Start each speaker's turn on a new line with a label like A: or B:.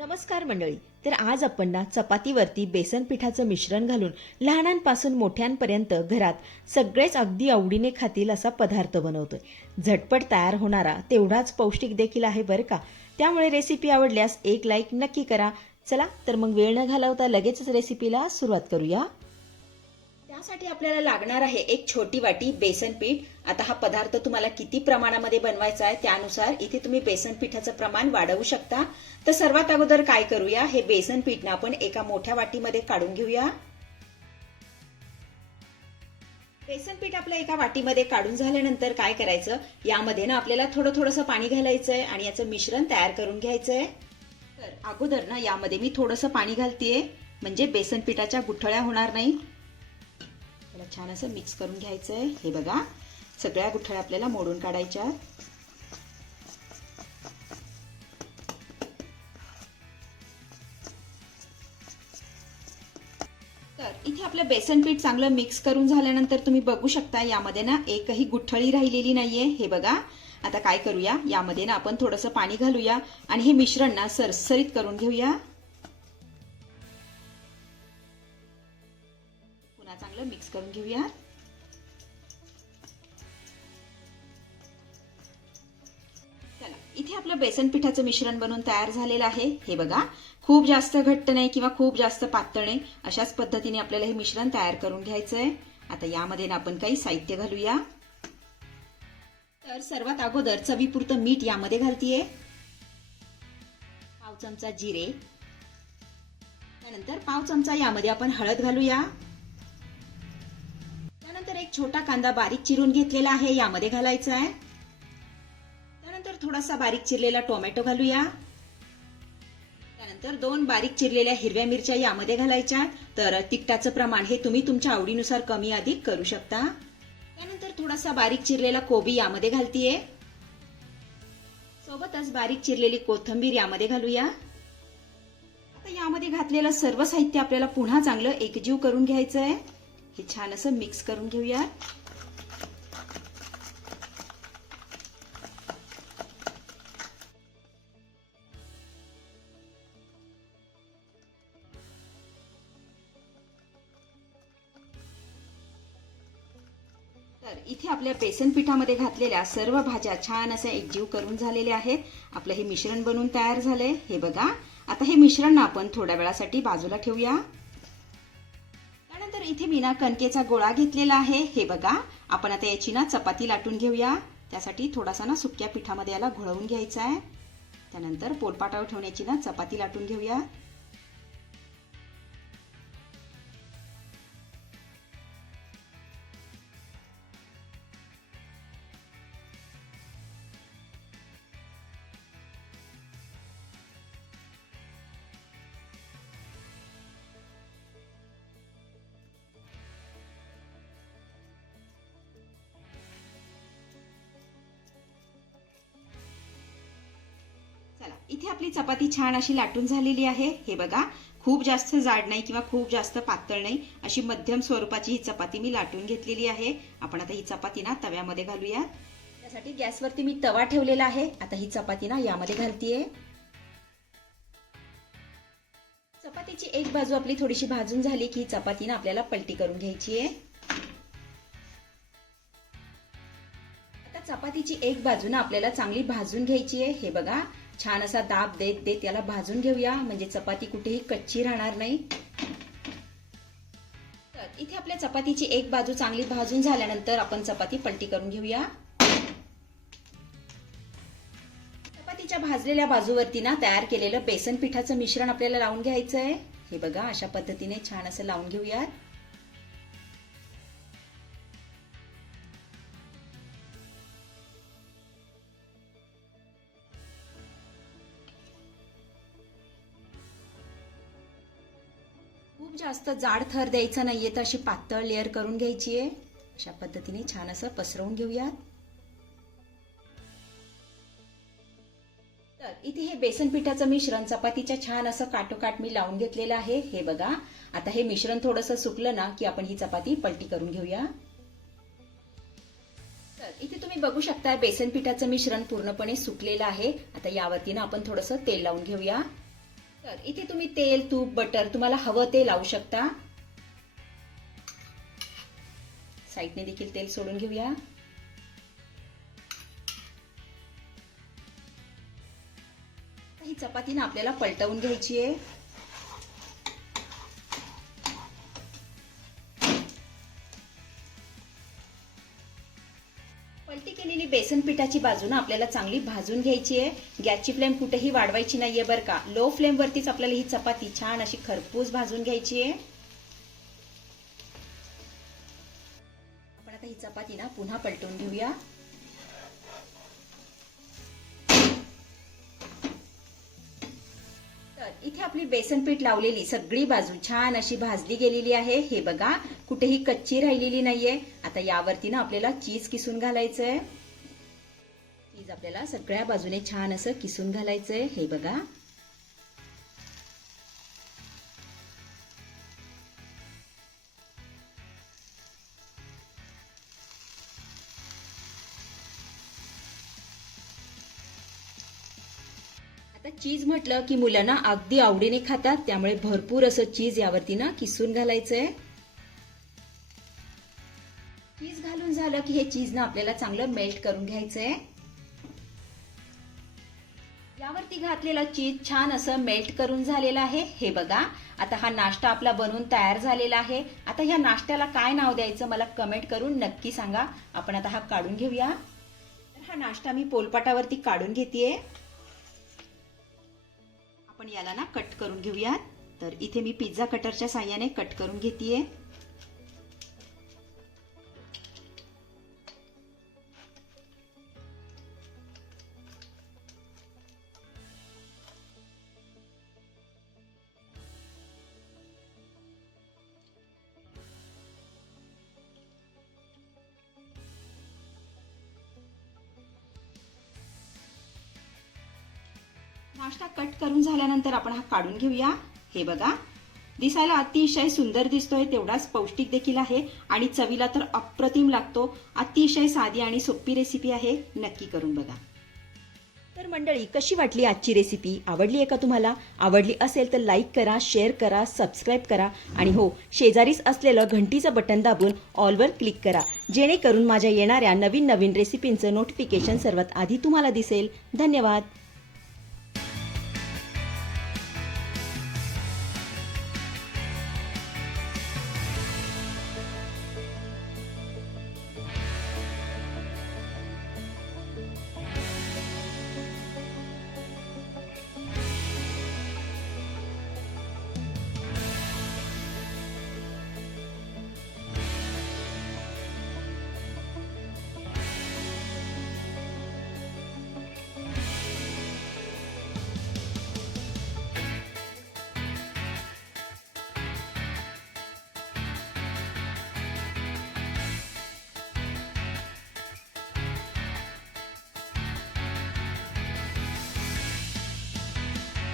A: नमस्कार मंडळी. तर आज आपण ना चपातीवरती बेसन पिठाचं मिश्रण घालून लहानांपासून मोठ्यांपर्यंत घरात सगळेच अगदी आवडीने खातील असा पदार्थ बनवतोय. झटपट तयार होणारा तेवढाच पौष्टिक देखील आहे बरं का? त्यामुळे रेसिपी आवडल्यास एक लाईक नक्की करा. चला तर मग वेळ न घालवता लगेचच रेसिपीला सुरुवात करूया. त्यासाठी आपल्याला लागणार आहे एक छोटी वाटी बेसन पीठ. आता हा पदार्थ तुम्हाला किती प्रमाणामध्ये बनवायचा आहे त्यानुसार इथे तुम्ही बेसन पिठाचं प्रमाण वाढवू शकता. तर सर्वात अगोदर काय करूया? हे बेसन पीठ ना आपण एका मोठ्या वाटीमध्ये काढून घेऊया. बेसन पीठ आपलं एका वाटीमध्ये काढून झाल्यानंतर काय करायचं? यामध्ये ना आपल्याला थोडं थोडंसं पाणी घालायचंय आणि याचं मिश्रण तयार करून घ्यायचंय. तर अगोदर ना यामध्ये मी थोडंसं पाणी घालतेय. म्हणजे बेसन पिठाच्या गुठळ्या होणार नाही. त्याला छान असं मिक्स करून घ्यायचंय. हे बघा सगळ्या गुठळ्या आपल्याला मोडून काढायच्या. तर इथे आपलं बेसन पीठ चांगलं मिक्स करून झाल्यानंतर तुम्ही बघू शकता यामध्ये ना एकही गुठळी राहिलेली नाहीये. हे बघा आता काय करूया? यामध्ये ना आपण थोडंसं पाणी घालूया आणि हे मिश्रण ना सरसरीत करून घेऊया. पुन्हा चांगलं मिक्स करून घेऊया. चला इथे आपलं बेसन पिठाचं मिश्रण बनवून तयार झालेलं आहे. हे बघा खूप जास्त घट्ट नाही किंवा खूप जास्त पातळ नाही अशाच पद्धतीने आपल्याला हे मिश्रण तयार करून घ्यायचंय. आता यामध्ये ना आपण काही साहित्य घालूया. तर सर्वात अगोदर चवीपुरतं मीठ यामध्ये घालतीये. पाव चमचा जिरे. त्यानंतर पाव चमचा यामध्ये आपण हळद घालूया. एक छोटा कांदा बारीक चिरून घेतलेला आहे यामध्ये घालायचा आहे. त्यानंतर थोडासा बारीक चिरलेला टोमॅटो घालूया. त्यानंतर दोन बारीक चिरलेल्या हिरव्या मिरच्या यामध्ये घालायच्या तर तिखटाचं प्रमाण हे तुम्ही तुमच्या आवडीनुसार कमी अधिक करू शकता. त्यानंतर थोडासा बारीक चिरलेला कोबी यामध्ये घालतीये. सोबतच बारीक चिरलेली कोथिंबीर यामध्ये घालूया. आता यामध्ये घातलेलं सर्व साहित्य आपल्याला पुन्हा चांगलं एकजीव करून घ्यायचं आहे हे छान असं मिक्स करून घेऊया. तर इथे आपल्या बेसन पिठामध्ये घातलेल्या सर्व भाज्या छान अशा एकजीव करून झालेल्या आहेत. आपलं हे मिश्रण बनवून तयार झालंय. हे बघा. आता हे मिश्रण ना आपण थोड्या वेळासाठी बाजूला ठेवूया. इथे मी ना कणकेचा गोळा घेतलेला आहे. हे बघा आपण आता याची ना चपाती लाटून घेऊया. त्यासाठी थोडासा ना सुक्या पिठामध्ये याला घोळवून घ्यायचा आहे. त्यानंतर पोलपाटावर ठेवण्याची ना चपाती लाटून घेऊया. चला इथे आपली चपाती छान अशी लाटून झालेली आहे. हे बघा खूप जास्त जाड नाही किंवा खूप जास्त पातळ नाही अशी मध्यम स्वरूपाची ही चपाती मी लाटून घेतलेली आहे. आपण आता ही चपाती ना तव्यामध्ये घालूया. त्यासाठी गॅसवरती मी तवा ठेवलेला आहे. आता ही चपाती ना यामध्ये घालतीये. चपातीची एक बाजू आपली थोडीशी भाजून झाली की ही चपाती ना आपल्याला पलटी करून घ्यायची आहे आता चपातीची एक बाजू ना आपल्याला चांगली भाजून घ्यायची आहे हे बघा छान असा दाब देत देत याला भाजून घेऊया. म्हणजे चपाती कुठेही कच्ची राहणार नाही. तर इथे आपल्या चपातीची एक बाजू चांगली भाजून झाल्यानंतर आपण चपाती पलटी करून घेऊया. चपातीच्या भाजलेल्या बाजूवरती ना तयार केलेलं बेसन पिठाचं मिश्रण आपल्याला लावून घ्यायचं आहे हे बघा अशा पद्धतीने छान असं लावून घेऊया खूप जास्त जाड थर द्यायचा नाहीये तर अशी पातळ लेअर करून घ्यायची आहे. अशा पद्धतीने छान असं पसरवून घेऊयात. तर इथे हे बेसन पिठाचं मिश्रण चपातीच्या छान असं काटोकाट मी लावून घेतलेलं आहे. हे बघा आता हे मिश्रण थोडंसं सुकलं ना की आपण ही चपाती पलटी करून घेऊया. तर इथे तुम्ही बघू शकता बेसन पिठाचं मिश्रण पूर्णपणे सुकलेलं आहे. आता यावरती ना आपण थोडंसं तेल लावून घेऊया. तर इथे तुम्ही तेल तूप बटर तुम्हाला हवं ते लावू शकता. साईडने देखील तेल सोडून घेऊया. ही चपाती ना आपल्याला पलटवून घ्यायची आहे. पलटी केलेली बेसन पिठाची बाजू ना आपल्याला चांगली भाजून घ्यायची आहे. गॅसची फ्लेम कुठेही वाढवायची नाहीये बरं का. लो फ्लेमवरतीच आपल्याला ही चपाती छान अशी खरपूस भाजून घ्यायची आहे. आपण आता ही चपाती ना पुन्हा पलटून घेऊया. तर इथे आपली बेसन पीठ लावलेली सगळी बाजू छान अशी भाजली गेलेली आहे. हे बघा कुठेही कच्ची राहिलेली नाहीये. आता यावरती ना आपल्याला चीज किसून घालायचंय. चीज आपल्याला सगळ्या बाजूने छान असं किसून घालायचंय. हे बघा. आता चीज म्हटलं की मुलांना अगदी आवडीने खातात त्यामुळे भरपूर असं चीज यावरती ना किसून घालायचंय. आहे घालून झालं की हे चीज ना आपल्याला चांगलं मेल्ट करून घ्यायचंय. यावरती घातलेला चीज छान असं मेल्ट करून झालेलं आहे. हे बघा आता हा नाश्ता आपला बनवून तयार झालेला आहे. आता ह्या नाश्त्याला काय नाव द्यायचं मला कमेंट करून नक्की सांगा. आपण आता हा काढून घेऊया. तर हा नाश्ता मी पोलपाटावरती काढून घेतेय. आपण याला ना कट करून घेऊयात. तर इथे मी पिझ्झा कटरच्या साह्याने कट करून घेतेय. नाश्ता कट करून झाल्यानंतर आपण हा काढून घेऊया. हे बघा. दिसायला अतिशय सुंदर दिसतोय तेवढाच पौष्टिक देखील आहे आणि चवीला तर अप्रतिम लागतो. अतिशय साधी आणि सोपी रेसिपी आहे. नक्की करून बघा. तर मंडळी कशी वाटली आजची रेसिपी आवडली आहे का तुम्हाला? आवडली असेल तर लाईक करा शेअर करा सबस्क्राईब करा आणि हो शेजारीच असलेलं घंटीचं बटन दाबून ऑलवर क्लिक करा. जेणेकरून माझ्या येणाऱ्या नवीन नवीन रेसिपींचं नोटिफिकेशन सर्वात आधी तुम्हाला दिसेल. धन्यवाद.